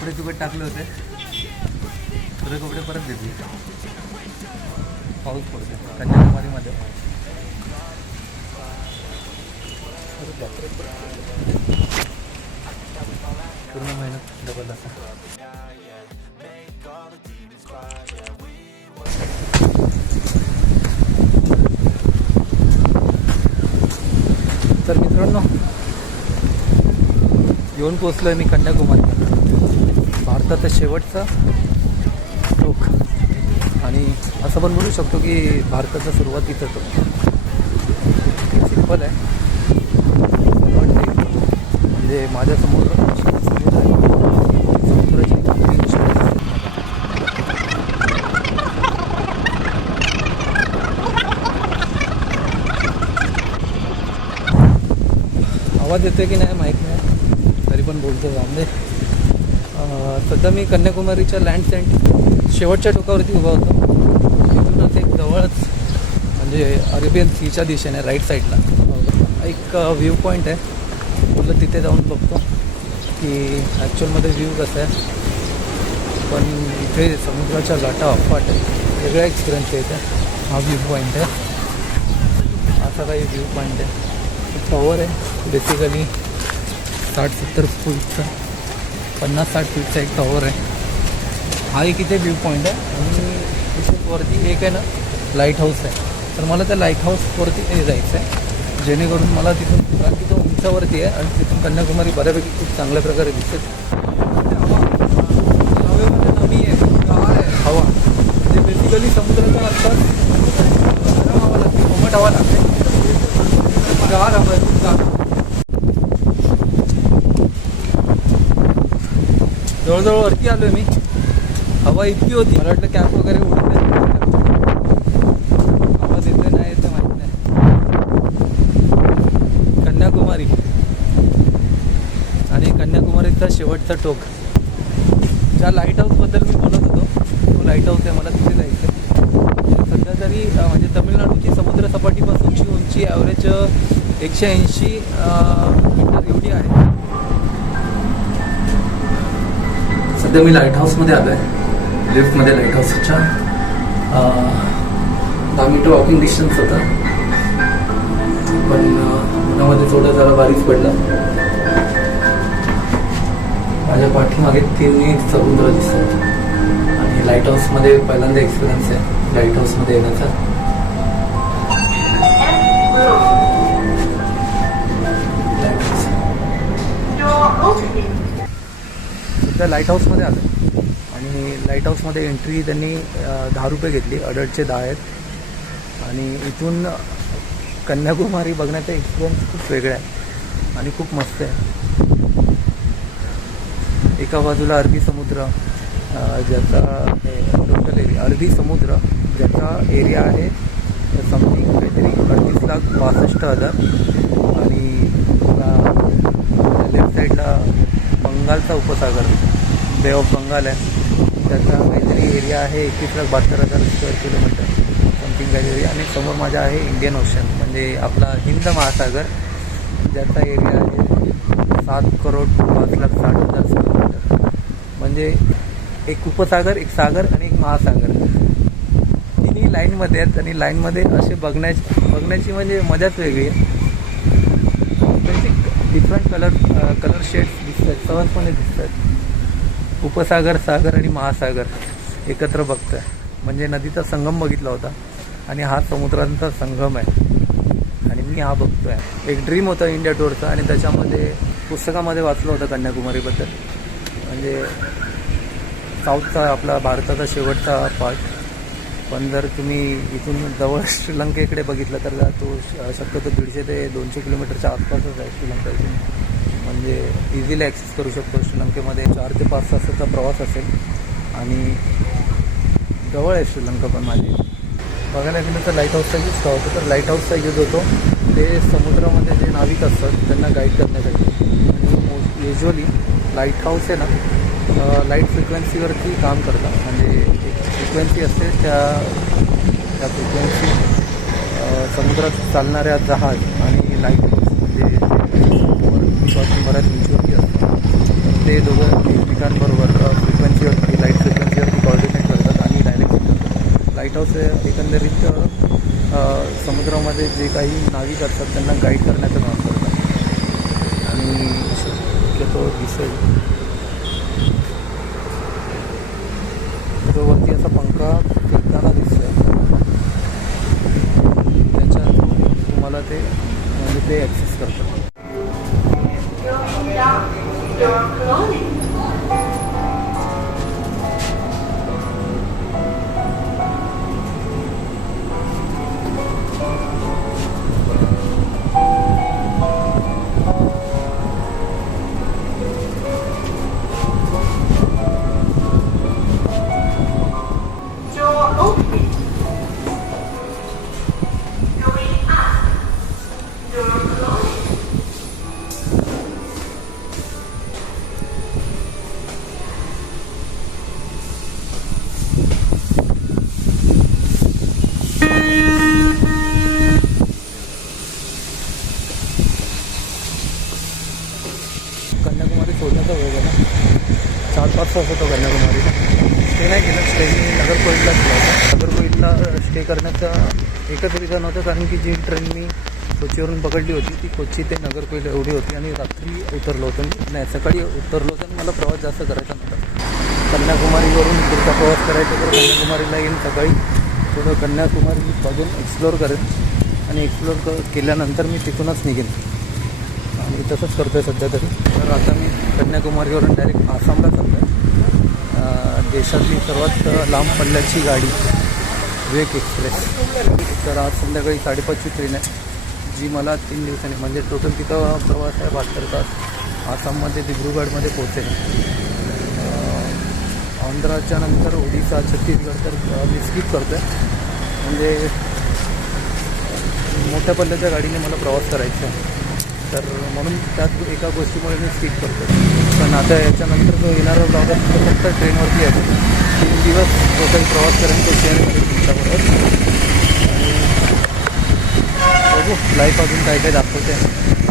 कपडे तुकडे टाकले होते. सगळे कपडे परत घेतले पाऊस पडतो कन्याकुमारीमध्ये. पूर्ण मेहनत डबल असा. तर मित्रांनो येऊन पोचलो आहे मी कन्याकुमारी भारताचा शेवटचा टोक. आणि असं पण बोलू शकतो की भारताचा सुरुवातीचा टोक. सिंपल आहे. म्हणजे माझ्यासमोर आहे आवाज येतोय की नाही माहीत नाही. तरी पण बोलतो जाऊन सध्या मी कन्याकुमारीच्या लँड सेंट शेवटच्या टोकावरती उभा होतो. तिथूनच एक जवळच म्हणजे अरेबियन सीच्या दिशेने राईट साईडला एक व्ह्यू पॉईंट आहे. म्हटलं तिथे जाऊन बघतो. की ॲक्च्युअलमध्ये व्ह्यू कसं आहे. पण इथे समुद्राच्या लाटा अफाट आहे वेगळा एक्सपिरियन्स आहे इथे. हा व्ह्यू पॉईंट आहे. असा काही व्ह्यू पॉईंट आहे. टॉवर आहे. बेसिकली साठ सत्तर फूटचा. पन्नास साठ फीटचा एक टॉवर आहे. हा एक इथे व्ह्यू पॉईंट आहे? आणि वरती एक आहे ना लाइट हाऊस आहे. तर मला त्या लाइट हाऊसवरती जायचं आहे. जेणेकरून मला तिथून कारण की तो उंचावरती आहे आणि तिथून कन्याकुमारी बऱ्यापैकी खूप चांगल्या प्रकारे दिसते हवेमध्ये नमी आहे गार आहे हवा. म्हणजे बेसिकली समुद्राचा आसपास गरम हवा लागते कोमट हवा लागते. गार हवा आहे खूप गार जवळजवळ वरती आलो आहे मी. हवा इतकी होती. मला वाटलं कॅप वगैरे उडत नाही. आवाज येते नाही येते माहीत नाही. कन्याकुमारी. आणि कन्याकुमारीचा शेवटचा टोक. ज्या लाइट हाऊसबद्दल मी बोलत होतो तो लाइट हाऊस आहे मला तिथे जायचं आहे. सध्या तरी म्हणजे तमिळनाडूची समुद्रसपाटीपासूनची उंची ॲव्हरेज एकशे ऐंशी मीटर एवढी आहे. सध्या मी लाइट हाऊसमध्ये आलो आहे लिफ्टमध्ये लाइट हाऊसच्या दहा मिनटं वॉकिंग डिस्टन्स होता. पण उन्हामध्ये थोडं जरा बारीक पडलं. माझ्या पाठीमागे तिन्ही समुद्र दिसतात आणि लाइट हाऊसमध्ये पहिल्यांदा एक्सपिरियन्स आहे. लाइट हाऊसमध्ये येण्याचा. त्या लाइट हाऊसमध्ये आलं आणि लाइट हाऊसमध्ये एंट्री त्यांनी दहा रुपये घेतली. अडल्टचे दहा आहेत. आणि इथून कन्याकुमारी बघण्याचा एक्सपिरियन्स खूप वेगळा आहे. आणि खूप मस्त आहे. एका बाजूला अरबी समुद्र ज्याचा टोटल एरिया अरबी समुद्र ज्याचा एरिया आहे समथिंग काहीतरी अडतीस लाख बासष्ट हजार. आणि लेफ्ट साईडला बंगालचा उपसागर. बे ऑफ बंगाल आहे. त्याचा काहीतरी एरिया आहे एकवीस लाख बहात्तर हजार स्क्वेअर किलोमीटर समथिंग काहीतरी आणि समोर माझा आहे इंडियन ओशन म्हणजे आपला हिंद महासागर ज्याचा एरिया आहे सात करोड पाच लाख साठ हजार स्क्वेअर मीटर म्हणजे एक उपसागर एक सागर आणि एक महासागर. तिन्ही लाईनमध्ये आहेत आणि लाईनमध्ये असे बघण्याची बघण्याची म्हणजे मजाच वेगळी आहे. त्यांचे डिफरंट कलर कलर शेड्स दिसत आहेत सहजपणे दिसत आहेत उपसागर सागर आणि महासागर एकत्र बघतोय. म्हणजे नदीचा संगम बघितला होता आणि हा समुद्रांचा संगम आहे. आणि मी हा बघतोय. एक ड्रीम होता इंडिया टूरचा आणि त्याच्यामध्ये पुस्तकामध्ये वाचलं होतं कन्याकुमारीबद्दल. म्हणजे साऊथचा आपला भारताचा शेवटचा पार्ट पण जर तुम्ही इथून जवळ श्रीलंकेकडे बघितलं तर तो श- शक्यतो दीडशे ते दोनशे किलोमीटरच्या आसपासच आहे श्रीलंका इथून. म्हणजे इझिली ॲक्सेस करू शकतो. श्रीलंकेमध्ये चार ते पाच तासाचा प्रवास असेल. आणि जवळ आहे श्रीलंका पण माझी. बघायला गेलं तर लाइट हाऊसचा यूज का होतो तर लाइट हाऊसचा यूज होतो ते समुद्रामध्ये जे नाविक असतात त्यांना गाईड करण्यासाठी. आणि युजली लाइट हाऊस आहे ना लाइट फ्रिक्वेन्सीवरती काम करतात. म्हणजे एक फ्रिक्वेन्सी असते त्या त्या फ्रिक्वेन्सी समुद्रात चालणाऱ्या जहाज आणि लाइट हाऊस म्हणजे बऱ्याच उंचीवरती असतात. ते दोघं एकमेकांबरोबर फ्रिक्वेन्सीवरती लाइट फ्रिक्वेन्सीवरती कॉर्डिनेट करतात आणि डायरेक्ट लाइट हाऊस एकंदरीत समुद्रामध्ये जे काही नाविक असतात त्यांना गाईड करण्याचं काम करतात. आणि शक्यतो दिसेल. तो वरती असा पंखा म्हणजे ते ॲक्सेस करतात Door पाच तास होतो कन्याकुमारीला. स्टे नाही केलं स्टे मी नगरकोईलला केला होता नगरकोईलला स्टे करण्याचा एकच रिझन होतं कारण की जी ट्रेन मी कोचीवरून पकडली होती ती कोची ते नगरकोईल एवढी होती आणि रात्री उतरलो होतो मी. नाही सकाळी उतरलो होतो आणि मला प्रवास जास्त करायचा नव्हता. कन्याकुमारीवरून पुढचा प्रवास करायचा तर कन्याकुमारीला येईन सकाळी. थोडं कन्याकुमारी बघून एक्सप्लोअर करेन. आणि एक्सप्लोअर केल्यानंतर मी तिथूनच निघेन. मी तसंच करतो आहे सध्या तरी. तर आता मी कन्याकुमारीवरून डायरेक्ट आसामला चाललो आहे देशातली सर्वात लांब पल्ल्याची गाडी वेक एक्सप्रेस. तर आज संध्याकाळी साडेपाचची ट्रेन आहे जी मला तीन दिवसांनी म्हणजे टोटल तिथं प्रवास आहे बहात्तर तास. आसाममध्ये दिब्रुगडमध्ये पोहोचेल. आंध्राच्या नंतर ओडिसा छत्तीसगड तर मी स्किप करतो आहे म्हणजे मोठ्या पल्ल्याच्या गाडीने मला प्रवास करायचा आहे. तर म्हणून त्यात एका गोष्टीमुळे मी स्किप करतो पण आता याच्यानंतर जो येणारा ब्लॉग असतो तो फक्त ट्रेनवरती आहे. तीन दिवस जो काही प्रवास करेन तो शेअर करेन तुमच्याबरोबर. आणि बघू लाईफ अजून काय काय दाखवते